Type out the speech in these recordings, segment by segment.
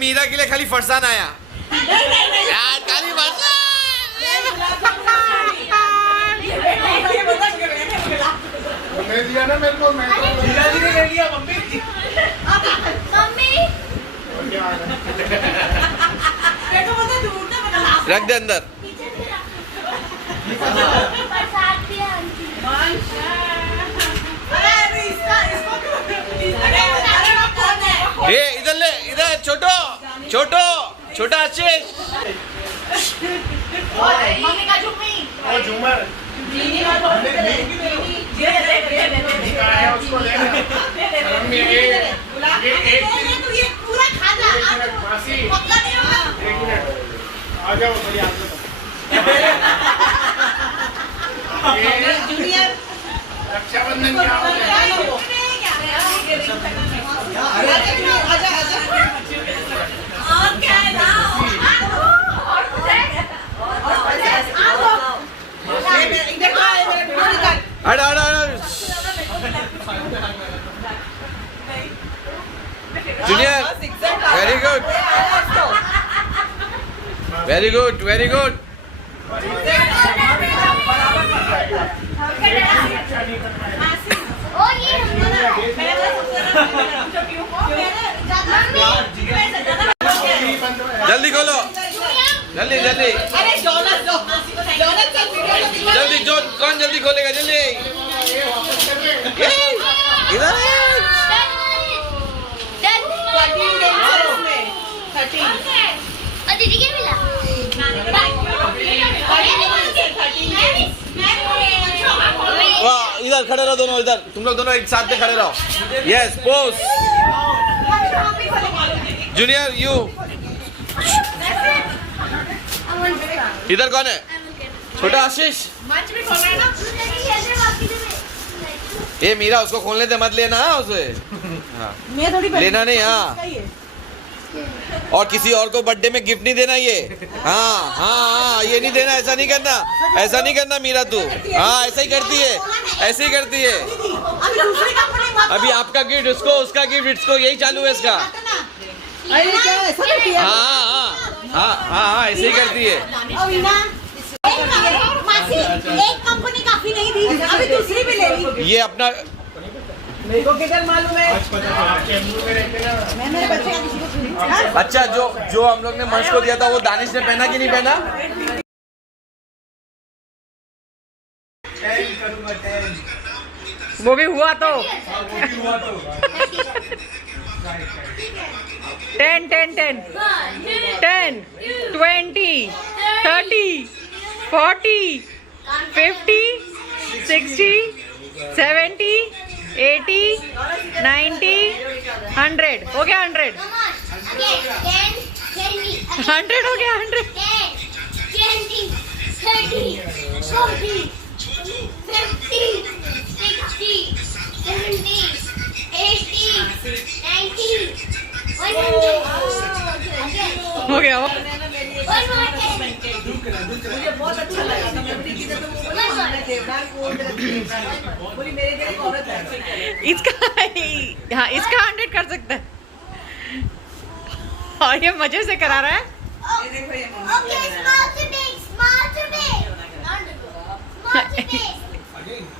मीरा के लिए खाली फरसान आया यार, खाली फरसान। दिया ना मेरे को, मैं मीरा जी ने ले लिया मम्मी। रख दे अंदर। इधर ले, इधर छोटो छोटो छोटा आशीष। मम्मी का झूमर उसको ले पूरा खा जा। आ जाओ भैया, junior Rakshabandhan junior, very good very good very good. जल्दी खोलो, जल्दी जल्दी जल्दी। जो कौन जल्दी खोलेगा, जल्दी इधर। दीदी के मिला वाह, इधर खड़े रहो दोनों, इधर तुम लोग दोनों एक साथ में खड़े रहो। Yes, pose. जूनियर यू, इधर कौन है? छोटा आशीष। ये मीरा, उसको खोलने दे, मत लेना उसे। हाँ, लेना नहीं। हाँ, और किसी और को बर्थडे में गिफ्ट नहीं देना ये। हाँ हाँ हाँ, ये नहीं देना, ऐसा नहीं करना, ऐसा नहीं करना मीरा तू। हाँ, ऐसा ही करती है, ऐसे ही करती है। अभी आपका गिफ्ट उसको, उसका गिफ्ट इसको, यही चालू है इसका। हाँ हाँ हाँ हाँ हाँ, ऐसे ही करती है। एक कंपनी काफी नहीं थी, अभी दूसरी भी ले ली। ये अपना मेरे को किधर मालूम है? मेरे बच्चे का किसी को अच्छा, जो हम लोग ने मंच को दिया था वो दानिश ने पहना कि नहीं पहना? वो भी हुआ तो 10 10 10 10 20 30 40 50 60 70 80 90 100 हो गया 100 100 हो गया 100 हो गया। मुझे बहुत अच्छा लगा था, मेमोरी की तरह बोली मेरे लिए एक औरत है। इसका हाँ, इसका 100 कर सकता है। और ये मजे से करा रहा है।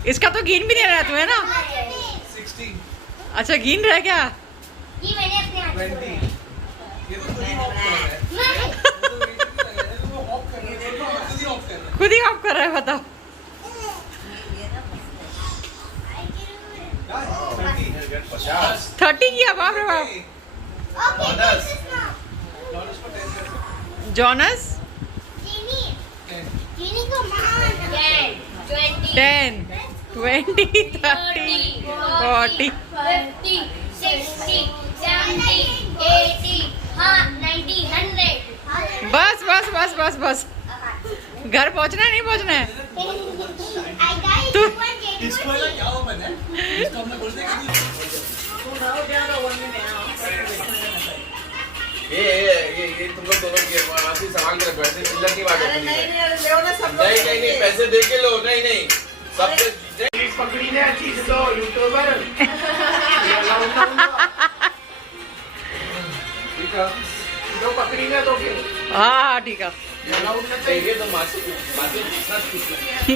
इसका तो गिन भी नहीं रहा तुम्हें ना। 60। अच्छा, गिन रहा है क्या? ये मैंने अपने हाथ से 20। ये तो खुद ही ऑफ कर रहा है, बताओ। 30 किया, बाप रे बाप। जॉनस 10 20 30 40 50 60 70 80 90 100। बस बस बस बस बस। घर पहुंचना है, नहीं पहुंचना है? तू इसको क्या बना है? इसको हमने बोल दिया कि ये तुम लोग दोनों की आराम संभाल के रखो, ऐसे चिल्लर की बात होती है। नहीं पैसे दे के लो, नहीं सबसे पकड़ी ने चीज दो यूट्यूबर ठीक है, जो पकड़ी ने तो हाँ ठीक है। चाहिए तो मासी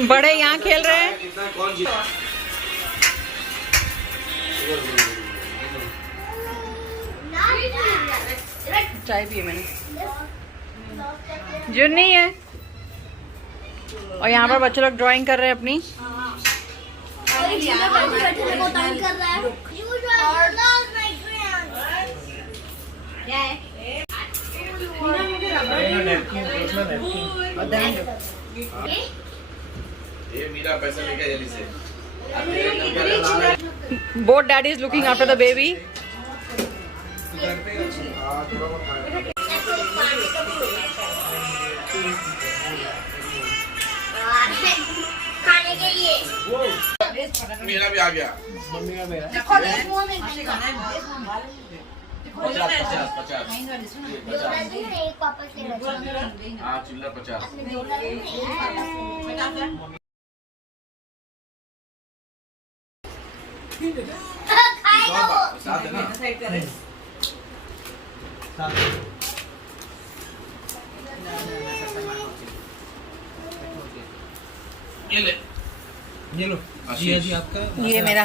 बड़े यहाँ खेल रहे हैं। कितना कौन जीता? चाय पिए मैंने, जो नहीं है। और यहाँ पर बच्चे लोग ड्राइंग कर रहे हैं अपनी। ये मेरा पैसा लेके जल्दी से। Both daddy is looking after the baby. खाने के लिए मेरा भी आ गया। मम्मी का मेरा 50 पापा के हाँ चिल्लर 50। साथ है ना? ये लो आशीष। जी आपका ये मेरा।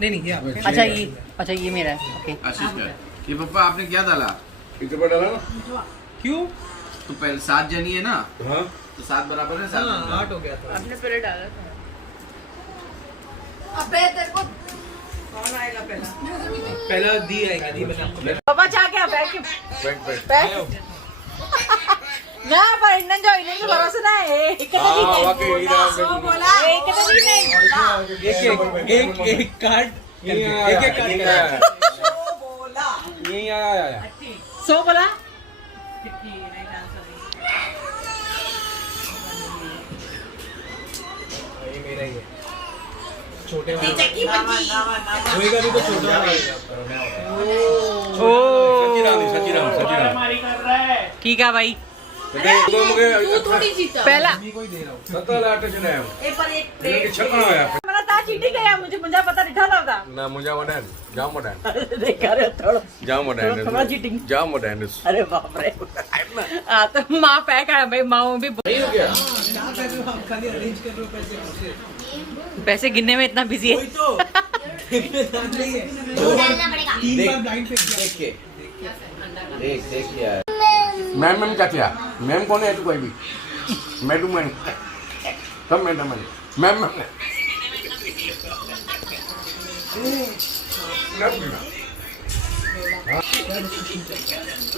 नहीं ये आपका। अच्छा ये मेरा है। ओके। आशीष का। ये पापा आपने क्या डाला? कितने पर डाला ना? क्यों? तो पहले 7 जनी है ना, हाँ तो 7 बराबर है 7। 8 हो गया था। आपने पहले डाला था। अबे तेरे को पहला दी आएगा, दी मैंने आपको पापा चाह क्या बैठ के बैठ ना पर इन्हें जो भरोसा ना है एक बोला एक कार्ड एक कार्ड ये आया 100 बोला। ये मेरा ही है, छोटे वाला होएगा नहीं तो छोटा वाला। ठीक है भाई। पहला मला ता चीटिंग है मुझे पता नहीं था ना मुझे मॉडर्न जाम मॉडर्न देखा रे थोड़ा जाम मॉडर्न थोड़ा चीटिंग। जाम मॉडर्न अरे बाप रे। हाँ तो माँ पैक है भाई, माँ भी नहीं हो गया। खाली अरेंज कर रहे हो पैसे पैसे गिनने में इतना बिजी है। तो नहीं है, डालना पड़ेगा। 3 बार ब्लाइंड पे किया। देख के देख यार। मैम क्या किया? मैम कौन है? तू कोई भी मैडम मैम सब मैडम मैम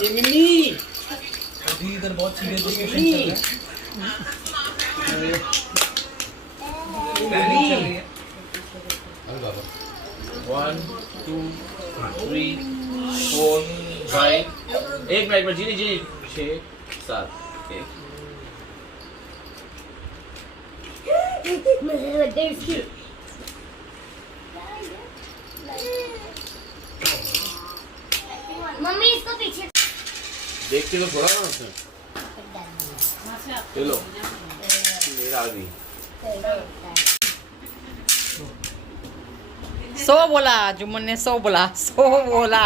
ये मिनी अभी इधर बहुत सीरियस डिस्कशन चल रहा है। 1 2 3 4 5 एक मिनट में जी 6 7 मम्मी इसको पीछे देख के तो थोड़ा ना उसमें। चलो मेरा आ गई। 100 बोला जुम्मन ने 100 बोला 100 बोला।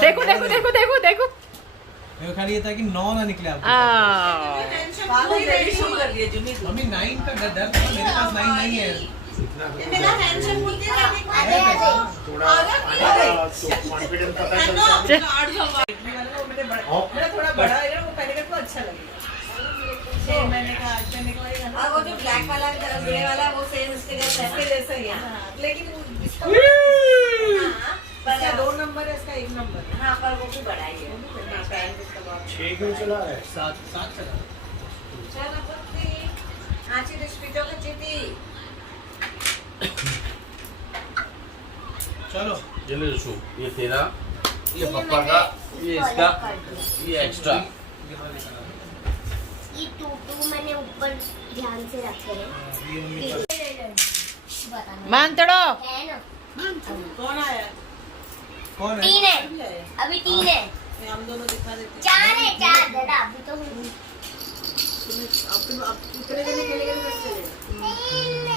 देखो देखो देखो देखो देखो मेरे खाली ये था कि 9 ना निकले आपके मम्मी 9 का डर था, मेरे पास 9 नहीं है। कॉन्फिडेंस पता थोड़ा बड़ा है वो पहले को अच्छा लगेगा। मैंने कहा वो जो ब्लैक वाला ग्रे वाला वो सेम इसके जैसा ही है, लेकिन इसका 2 नंबर है, इसका 1 नंबर है। हाँ पर वो भी बड़ा ही है। 6 क्यों चला है? 7 चला। चलो पत्ती आची डिस्ट्रिक्टों का चिट्ठी चलो जल्दी रसू। ये तेरा, ये पप्पा का, ये इसका, ये एक्स्ट्रा। ये टू मैंने ऊपर ध्यान से रखे हैं। मान तोड़ो। है ना? कौन आया? कौन है? 3 है, अभी आया? अभी 3 है। ये हम दोनों दिखा देते हैं। 4 है, 4 दादा अभी तो अब इतने जने खेलेंगे तो कैसे चलेगा?